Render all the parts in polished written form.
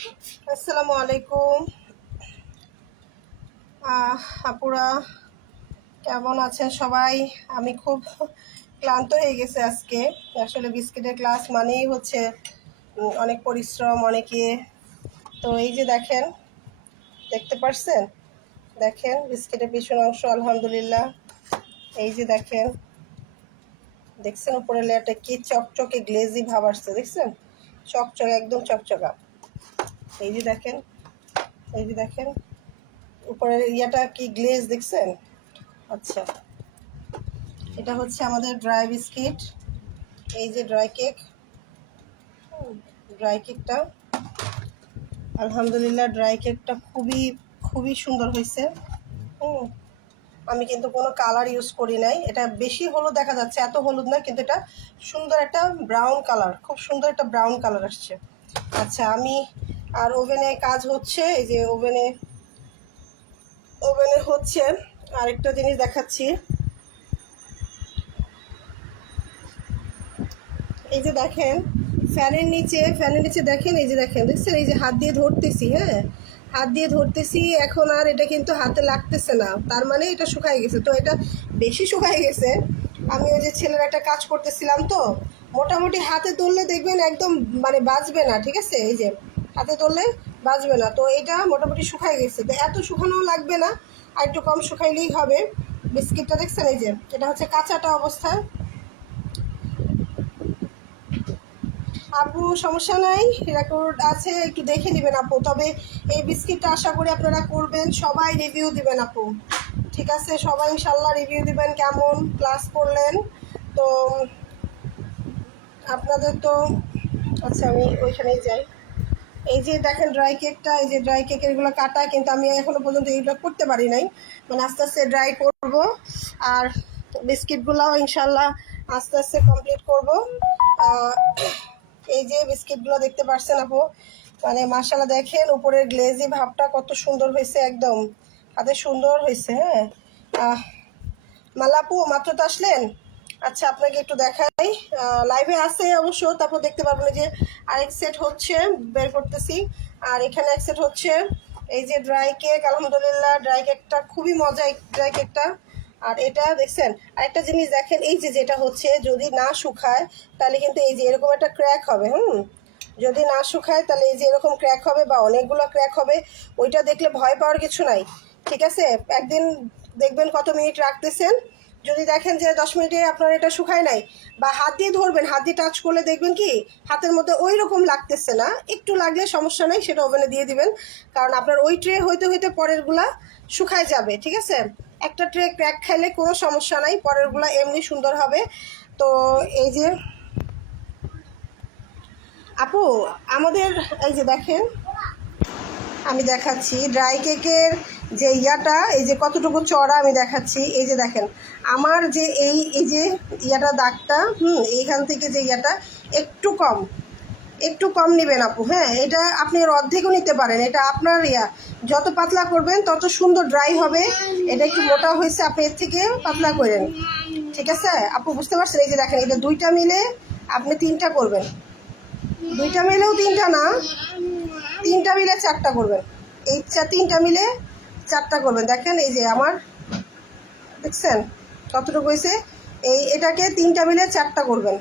আসসালামু আলাইকুম। আপুরা কেমন আছেন সবাই? আমি খুব ক্লান্ত হয়ে গেছে আজকে। আসলে বিস্কিটের ক্লাস মানেই হচ্ছে অনেক পরিশ্রম অনেকে। তো এই যে দেখেন, দেখতে পারছেন? দেখেন বিস্কিটের পিছন অংশ, আলহামদুলিল্লাহ। এই যে দেখেন, দেখছেন উপরে লেয়ারটা কি চকচকে গ্লেজি ভাব আসছে, দেখছেন? চকচকে, একদম চকচকা। এই যে দেখেন, এই যে দেখেন উপরের ইয়াটা কি গ্লেজ, দেখছেন? আচ্ছা, এটা হচ্ছে আমাদের ড্রাই বিস্কিট। এই যে ড্রাই কেক, ড্রাই কেকটা আলহামদুলিল্লাহ, ড্রাই কেকটা খুবই খুবই সুন্দর হয়েছে। আমি কিন্তু কোনো কালার ইউজ করি নাই। এটা বেশি হলুদ দেখা যাচ্ছে, এত হলুদ না, কিন্তু এটা সুন্দর একটা ব্রাউন কালার, খুব সুন্দর একটা ব্রাউন কালার আসছে। আচ্ছা, আমি আর ওভেনে কাজ হচ্ছে, এই যে ওভেনে ওভেনে হচ্ছে। আরেকটা জিনিস দেখাচ্ছি, এই যে দেখেন ফ্যানের নিচে দেখেন, এই যে দেখেন, দেখছেন? এই যে হাত দিয়ে ধরতেছি, হ্যাঁ, হাত দিয়ে ধরতেছি, এখন আর এটা কিন্তু হাতে লাগতেছে না, তার মানে এটা শুকায় গেছে। তো এটা বেশি শুকায় গেছে। আমি ওই যে ছেলের একটা কাজ করতেছিলাম, তো মোটামুটি হাতে ধরলে দেখবেন একদম মানে বাজবে না, ঠিক আছে? এই যে হাতে ধরলে বাজবে না। তো এটা মোটামুটি শুকায় গেছে, তো এত শুকানোও লাগবে না, আর একটু কম শুকাইলেই হবে। বিস্কিটটা দেখছেন, এই যে এটা হচ্ছে কাঁচাটা অবস্থা। আপু সমস্যা নাই, রেকর্ড আছে, একটু দেখে নেবেন আপু। তবে এই বিস্কিটটা আশা করি আপনারা করবেন, সবাই রিভিউ দিবেন আপু, ঠিক আছে? সবাই ইনশাল্লাহ রিভিউ দিবেন কেমন ক্লাস করলেন। তো আপনাদের তো, আচ্ছা আমি ওইখানেই যাই। এই যে দেখেন ড্রাই কেকটা, এই যে ড্রাই কেকের এগুলো কাটা, কিন্তু আমি এখনো পর্যন্ত এইগুলো করতে পারি নাই, মানে আস্তে আস্তে ড্রাই করব। আর বিস্কিটগুলোও ইনশাল্লাহ আস্তে আস্তে কমপ্লিট করব। এই যে বিস্কিটগুলো দেখতে পাচ্ছেন আপু, মানে মাশাআল্লাহ, দেখেন উপরের গ্লেজি ভাবটা কত সুন্দর হয়েছে, একদম হাতে সুন্দর হয়েছে। হ্যাঁ, মালাপু মাত্র তো আসলেন। আচ্ছা, আপনাকে একটু দেখাই, লাইভে আছে অবশ্য, তারপর দেখতে পারবেন যে আরেক সেট হচ্ছে, বের করতেছি। আর এখানে এক সেট হচ্ছে, এই যে ড্রাই কেক, আলহামদুলিল্লাহ ড্রাই কেকটা খুবই মজা, এই ড্রাই কেকটা। আর এটা দেখছেন, আরেকটা জিনিস দেখেন, এই যে যেটা হচ্ছে, যদি না শুকায় তাহলে কিন্তু এই যে এরকম একটা ক্র্যাক হবে। যদি না শুকায় তাহলে এই যে এরকম ক্র্যাক হবে, বা অনেকগুলো ক্র্যাক হবে। ওইটা দেখলে ভয় পাওয়ার কিছু নাই, ঠিক আছে? একদিন দেখবেন কত মিনিট রাখতেছেন। যদি দেখেন যে 10 মিনিটে আপনার এটা শুকায় নাই, বা হাত দিয়ে ধরবেন, হাত দিয়ে টাচ করলে দেখবেন কি হাতের মধ্যে ওই রকম লাগতেছে না, একটু লাগলে সমস্যা নেই, সেটা ওভেনে দিয়ে দিবেন। কারণ আপনার ওই ট্রে হইতে হইতে পরেরগুলা শুকায় যাবে, ঠিক আছে? একটা ট্রে ক্র্যাক খাইলে কোনো সমস্যা নাই, পরেরগুলা এমনি সুন্দর হবে। তো এই যে আপু, আমাদের এই যে দেখেন, আমি দেখাচ্ছি ড্রাই কেকের যে ইয়াটা, এই যে কতটুকু চড়া আমি দেখাচ্ছি। এই যে দেখেন আমার যে এই যে ইয়াটা দাগটা, এইখান থেকে যে ইয়াটা একটু কম, একটু কম নেবেন আপু। হ্যাঁ, এটা আপনি এর অর্ধেকও নিতে পারেন, এটা আপনার ইয়া। যত পাতলা করবেন তত সুন্দর ড্রাই হবে। এটা একটু মোটা হয়েছে, আপনি এর থেকে পাতলা করেন, ঠিক আছে আপু? বুঝতে পারছেন? এই যে দেখেন, এটা দুইটা মিলে আপনি তিনটা করবেন, দুইটা মিলেও তিনটা না, তিনটা মিলে চারটা করবেন। এই তিনটা মিলে চারটা করবেন। দেখেন এই যে আমার, দেখছেন কতটুকু হয়েছে? এটাকে তিনটা মিলে চারটা করবেন।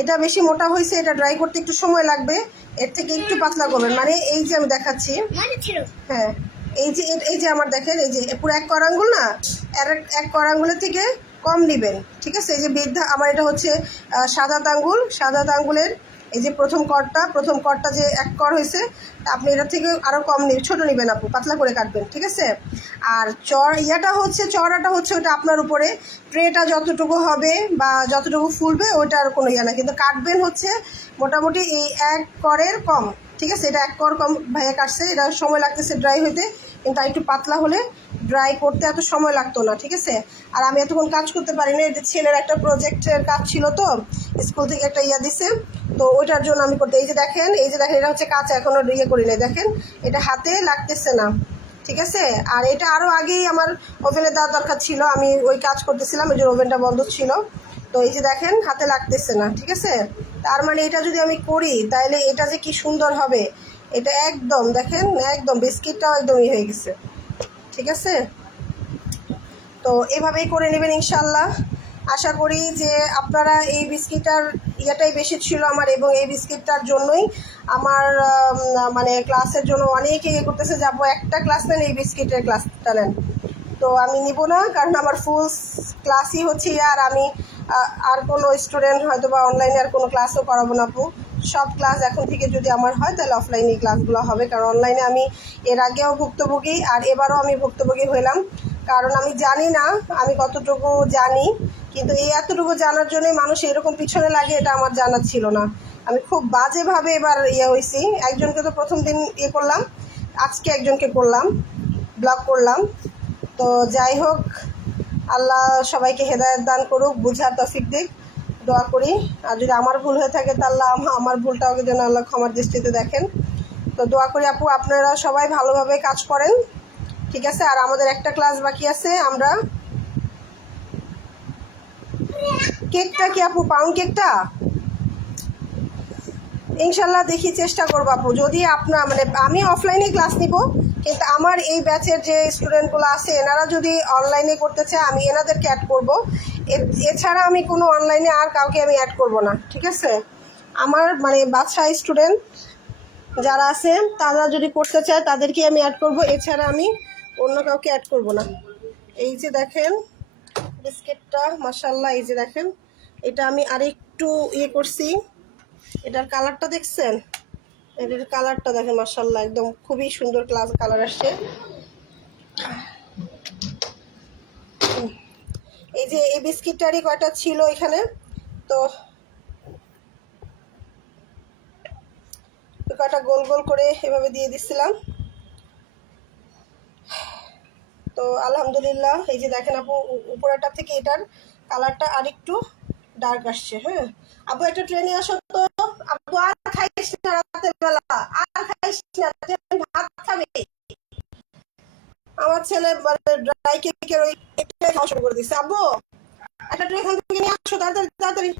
এটা বেশি মোটা হয়েছে, এটা ড্রাই করতে একটু সময় লাগবে, এর থেকে একটু পাতলা করবেন। মানে এই যে আমি দেখাচ্ছি, হ্যাঁ, এই যে আমার দেখেন, এই যে পুরো এক কর আঙ্গুল না, এক কর আঙ্গুলের থেকে কম নেবেন, ঠিক আছে? এই যে বৃদ্ধা আমার, এটা হচ্ছে সাদা আঙ্গুলের এই যে প্রথম করটা যে এক কর হয়েছে, আপনি এটা থেকে আরও কম ছোটো নেবেন আপু, পাতলা করে কাটবেন, ঠিক আছে? আর চড়াটা হচ্ছে ওটা আপনার উপরে, ট্রেটা যতটুকু হবে বা যতটুকু ফুলবে ওইটা আর কোনো ইয়া না, কিন্তু কাটবেন হচ্ছে মোটামুটি এই এক করের কম, ঠিক আছে? এটা এক কর কম ভাইয়া কাটছে, এটা সময় লাগতেছে ড্রাই হইতে, কিন্তু একটু পাতলা হলে ড্রাই করতে এত সময় লাগতো না, ঠিক আছে? আর আমি এতক্ষণ কাজ করতে পারি না, এই যে ছেলের একটা প্রজেক্টের কাজ ছিল, তো স্কুল থেকে একটা ইয়া দিছে, তো ওইটার জন্য আমি করতে, এই যে দেখেন এটা হচ্ছে কাঁচা, এখনও ইয়ে করি নাই, দেখেন এটা হাতে লাগতেছে না, ঠিক আছে? আর এটা আরও আগেই আমার ওভেনে দেওয়ার দরকার ছিল, আমি ওই কাজ করতেছিলাম, ওই যে ওভেনটা বন্ধ ছিল। তো এই যে দেখেন হাতে লাগতেছে না, ঠিক আছে? তার মানে এটা যদি আমি করি তাহলে এটা যে কি সুন্দর হবে, এটা একদম দেখেন, একদম বিস্কিটটাও একদম হয়ে গেছে। ঠিক আছে, তো এভাবেই করে নেবেন ইনশাল্লাহ। আশা করি যে আপনারা এই বিস্কিটটার ইয়েটাই বেশি ছিল আমার, এবং এই বিস্কিটটার জন্যই আমার মানে ক্লাসের জন্য অনেকে ইয়ে করতেছে, যাবো একটা ক্লাস নেন, এই বিস্কিটের ক্লাসটা নেন। তো আমি নিব না, কারণ আমার ফুল ক্লাসই হচ্ছে আর আমি আর কোনো স্টুডেন্ট হয়তো বা অনলাইনে আর কোনো ক্লাসও করাবো না আপু। সব ক্লাস এখন থেকে যদি আমার হয় তাহলে অফলাইনে ক্লাসগুলো হবে, কারণ অনলাইনে আমি এর আগেও ভুক্তভোগী আর এবারও আমি ভুক্তভোগী হইলাম। কারণ আমি জানি না আমি কতটুকু জানি, কিন্তু এই এতটুকু জানার জন্যই মানুষ এরকম পিছনে লাগে, এটা আমার জানা ছিল না। আমি খুব বাজেভাবে এবার হয়েছি। একজনকে তো প্রথম দিন করলাম, আজকে একজনকে করলাম, ব্লক করলাম। তো যাই হোক, আল্লাহ সবাইকে হেদায়েত দান করুক, বুঝার তৌফিক দিক, দোয়া করি। আর যদি আমার ভুল হয়ে থাকে তাহলে আমার ভুলটাকে যেন আল্লাহ ক্ষমার দৃষ্টিতে দেখেন। তো দোয়া করি আপু আপনারা সবাই ভালোভাবে কাজ করেন, ঠিক আছে? আর আমাদের একটা ক্লাস বাকি আছে। আমরা কেকটা কি আপু, পাউন্ড কেকটা ইনশাল্লাহ দেখি চেষ্টা করবো আপু। যদি আপনার মানে আমি অফলাইনে ক্লাস নিব, কিন্তু আমার এই ব্যাচের যে স্টুডেন্টগুলো আছে এনারা যদি অনলাইনে করতে চায় আমি এনাদেরকে অ্যাড করব। এছাড়া আমি কোনো অনলাইনে আর কাউকে আমি অ্যাড করব না, ঠিক আছে? আমার মানে বাচ্চা স্টুডেন্ট যারা আছে তারা যদি করতে চায় তাদেরকে আমি অ্যাড করব, এছাড়া আমি অন্য কাউকে অ্যাড করব না। এই যে দেখেন বিস্কিটটা, মাশাআল্লাহ, এই যে দেখেন এটা আমি আরেকটু করছি। এটার কালারটা দেখছেন? এটার কালারটা দেখেন, মাশাআল্লাহ, একদম খুবই সুন্দর কালার আসছে। এই যে এই বিস্কিটটারই কয়টা ছিল এখানে, তো কয়টা গোল গোল করে এভাবে দিয়ে দিচ্ছিলাম। তো আলহামদুলিল্লাহ, এই যে দেখেন আপু উপরেরটা থেকে এটার কালারটা আরেকটু ডার্ক আসছে। হ্যাঁ আপু, একটা ট্রেনে আসো তো আপু। আর খাইস না রাতের বেলা, আর খাইস না, ভাত খাবে। আমার ছেলে মানে ড্রাই কেকের ওই কেকটা খাওয়া শুরু করে দিচ্ছে। আব্বু একটা ট্রে এখান থেকে নিয়ে আসো তাড়াতাড়ি তাড়াতাড়ি।